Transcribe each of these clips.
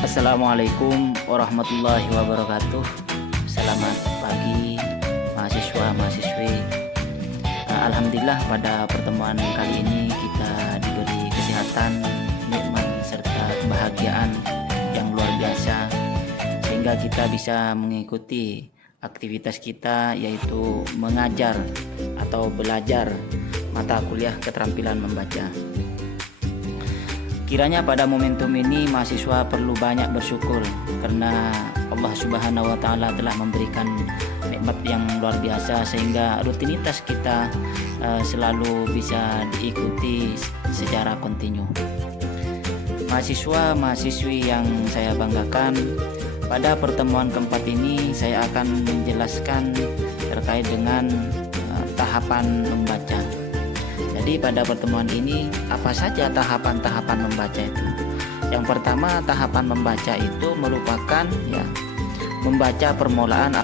Assalamualaikum warahmatullahi wabarakatuh. Selamat pagi mahasiswa-mahasiswi. Alhamdulillah pada pertemuan kali ini kita diberi kesehatan, nikmat serta kebahagiaan yang luar biasa sehingga kita bisa mengikuti aktivitas kita, yaitu mengajar atau belajar mata kuliah keterampilan membaca. Kiranya pada momentum ini mahasiswa perlu banyak bersyukur karena Allah Subhanahu wa Ta'ala telah memberikan nikmat yang luar biasa sehingga rutinitas kita selalu bisa diikuti secara kontinu. Mahasiswa-mahasiswi yang saya banggakan, pada pertemuan keempat ini saya akan menjelaskan terkait dengan tahapan membaca. Jadi pada pertemuan ini apa saja tahapan-tahapan membaca itu? Yang pertama, tahapan membaca itu merupakan membaca permulaan.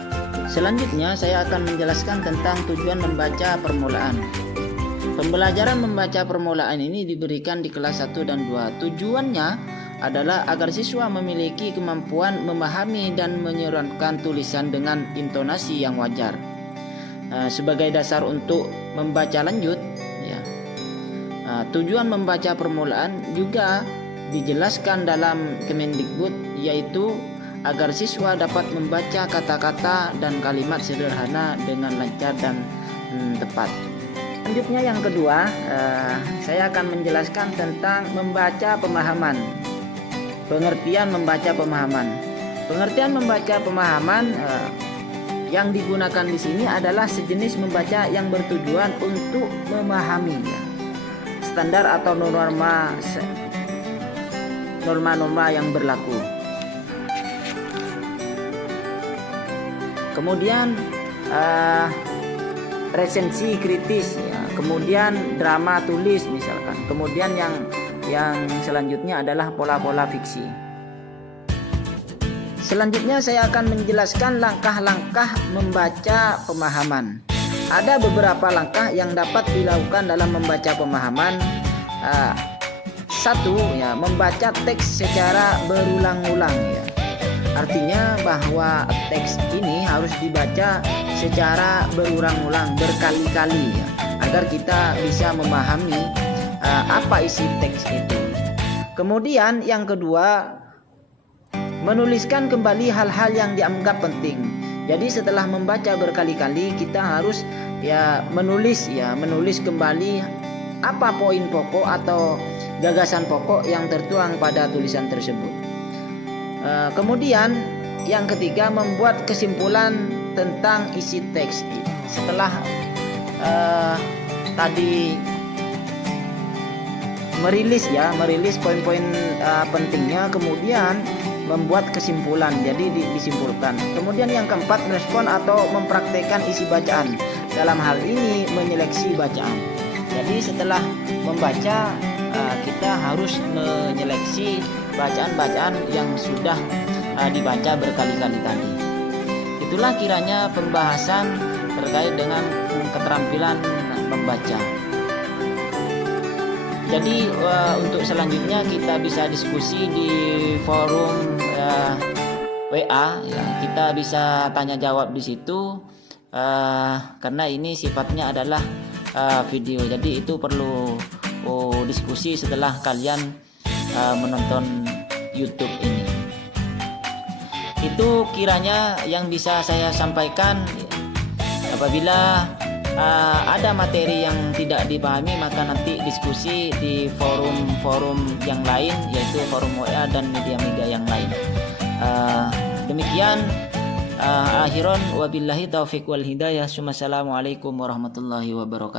Selanjutnya saya akan menjelaskan tentang tujuan membaca permulaan. Pembelajaran membaca permulaan ini diberikan di kelas 1 dan 2. Tujuannya adalah agar siswa memiliki kemampuan memahami dan menyerukan tulisan dengan intonasi yang wajar. Sebagai dasar untuk membaca lanjut, tujuan membaca permulaan juga dijelaskan dalam Kemendikbud, yaitu agar siswa dapat membaca kata-kata dan kalimat sederhana dengan lancar dan tepat. Selanjutnya yang kedua, saya akan menjelaskan tentang membaca pemahaman. Pengertian membaca pemahaman. Pengertian membaca pemahaman yang digunakan di sini adalah sejenis membaca yang bertujuan untuk memahami standar atau norma-norma yang berlaku. Kemudian resensi kritis, kemudian drama tulis misalkan. Kemudian yang selanjutnya adalah pola-pola fiksi. Selanjutnya saya akan menjelaskan langkah-langkah membaca pemahaman. Ada beberapa langkah yang dapat dilakukan dalam membaca pemahaman. Satu, membaca teks secara berulang-ulang. Artinya bahwa teks ini harus dibaca secara berulang-ulang, berkali-kali, agar kita bisa memahami apa isi teks itu. Kemudian yang kedua, menuliskan kembali hal-hal yang dianggap penting. Jadi setelah membaca berkali-kali kita harus menulis kembali apa poin pokok atau gagasan pokok yang tertuang pada tulisan tersebut. Kemudian yang ketiga, membuat kesimpulan tentang isi teks. Setelah tadi merilis poin-poin pentingnya, kemudian membuat kesimpulan, jadi disimpulkan. Kemudian yang keempat, merespon atau mempraktekkan isi bacaan. Dalam hal ini menyeleksi bacaan. Jadi setelah membaca kita harus menyeleksi bacaan-bacaan yang sudah dibaca berkali-kali tadi. Itulah kiranya pembahasan terkait dengan keterampilan membaca. Jadi untuk selanjutnya kita bisa diskusi di forum WA, kita bisa tanya jawab di situ karena ini sifatnya adalah video. Jadi itu perlu diskusi setelah kalian menonton YouTube ini. Itu kiranya yang bisa saya sampaikan. Apabila ada materi yang tidak dipahami, maka nanti diskusi di forum-forum yang lain, yaitu forum WA dan media-media yang lain. Demikian, akhiron wabillahi taufiq wal hidayah. Assalamualaikum warahmatullahi wabarakatuh.